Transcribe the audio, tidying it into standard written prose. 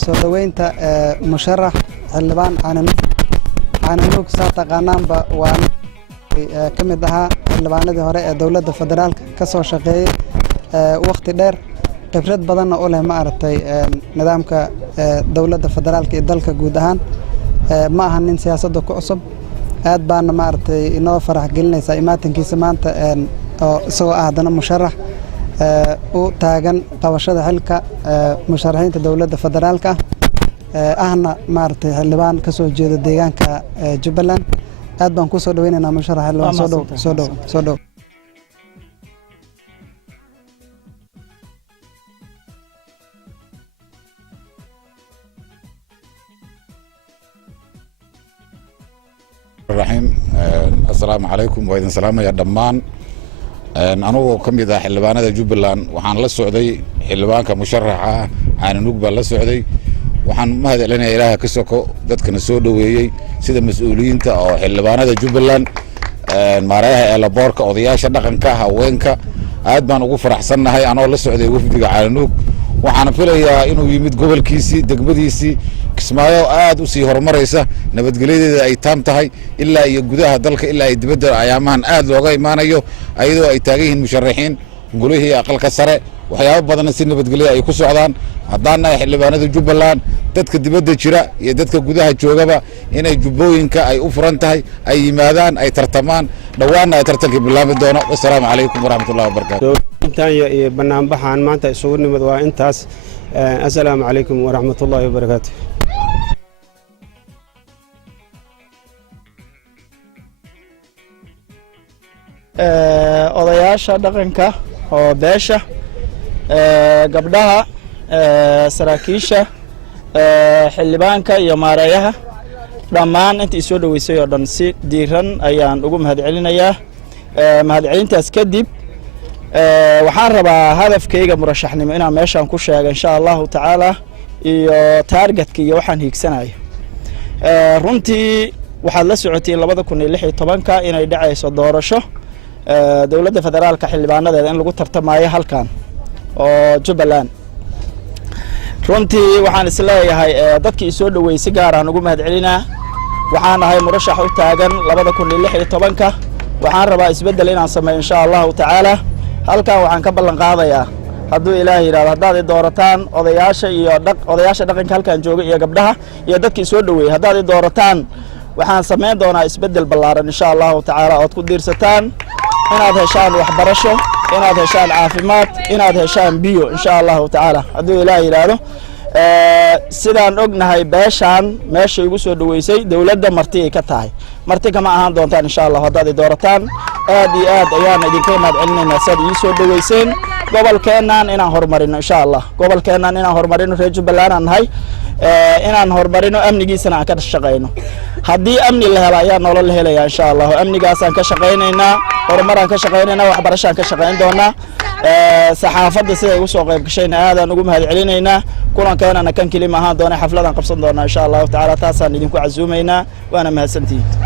soo dhaweynta musharax xildhibaan caananuug saa taqaanaanba waa ka mid ahaa xildhibaanadii hore ee dowladda federaalka ka soo shaqeeyey waqti dheer khibrad badanna u leh maaragtay nidaamka dowladda federaalka iyo dalka guud ahaan ma aha nin siyaasadda ku cusub aad baana maaragtay inoo farax gelinaysaa imaatankiisa maanta oo isagoo ah haddana musharax u taagan qabashada xilka musharaxiinta dowladda federaalka ahna maaragtay xildhibaan ka soo jeeda deegaanka Jubbaland aad baan ku soo dhaweynaynaa musharax xildhibaan soo dhow الرحيم السلام عليكم وإذن سلام يا دمان أنا كمية حلبانة جبلان وحن للسعودي حلبان كمشرعة عن نقبة للسعودي وحن ما هذا لنا إله كسوكو ذات كنا سودوية سيد المسؤولين تا أو حلبانة جبلان مراها إلى بارك أضياء شدقن كها وينك عاد بان وقف رحسنا هاي أنا للسعودي وفد على نوق وحن فيها إنه يمد قبل كيسي دقبديسي kismaayo aad u sii horumaraysa nabadgelyada ay taamtahay ilaa iyo gudaha dalka ilaa ay dibadda ayaamahan aad looga imaanayo ayadoo ay taagan yihiin musharaxiin gulihii aqalka sare waxyaabo badan si nabadgelyo ay ku socdaan haddaana xildhibaanada Jubbaland dadka dibadda jira iyo dadka gudaha joogaba inay jubbooyinka ay u furan tahay ay yimaadaan ay tartamaan dhawaana ay tartanka bilaabi doono assalaamu calaykum waraxmatullaahi wabarakaatuh intaan iyo banaanbaxan maanta isugu nimid waa intaas assalaamu calaykum waraxmatullaahi wabarakaatuh odayaasha dhaqanka oo beesha gabdhaha saraakiisha xildhibaanka iyo maareeyaha dhammaan intii soo dhaweysay oo dhan si diiran ayaan ugu mahadcelinayaa mahadcelintaas kadib waxaan rabaa hadafkayga murashaxnimo inaan meeshan ku sheego insha Allah tacaala iyo targetka iyo waxaan hiigsanayo runtii waxaad la socotay 2016 inay dhacayso doorasho dowladda federaalka xildhibaanadeeda in lagu tartamayo halkan oo Jubbaland runtii waxaan isleeyahay dadkii soo dhaweysay gaar ahaan ugu mahadcelinaa waxaan ahay murashax u taagan 2016 waxaan rabaa isbedel inaan sameeyo insha Allah tacaala halkan waxaan ka ballan qaadayaa hadduu Ilaahay yiraahdo haddaad doorataan odayaasha dhaqanka halkan jooga iyo gabdhaha iyo dadkii soo dhaweeyay haddaad doorataan waxaan sameyn doonaa isbedel ballaaran insha Allah tacaala oo ku diirsataan inaad heshaan waxbarasho inaad heshaan caafimaad inaad heshaan biyo insha Allah tacaala hadduu Ilaahay yiraahdo sidaan ognahay beeshan meesha ugu soo dhaweysay dawladda marti ay ka tahay marti kama ahaan doontaan insha Allah haddaad doorataan aad iyo aad ayaan idinka mahadcelinaynaa sad ii soo dhaweyseen gobolkeenan inaan horumarino insha Allah gobolkeenan inaan horumarino reer Jubbaland aan nahay inaan horumarino amnigiisana aan ka shaqeyno haddii amni la helo ayaa nolol la helayaa insha Allah amnigaas aan ka shaqeynaynaa horumaraan ka shaqeynaynaa waxbarashaan ka shaqeyn doonaa saxaafadda sida ugu soo qayb gashayna aadaan ugu mahadcelinaynaa kulankeena kan kelima ahaan doona xafladan qabsan doonaa insha Allah tacaala taasaan idinku casuumaynaa waana mahadsantihiin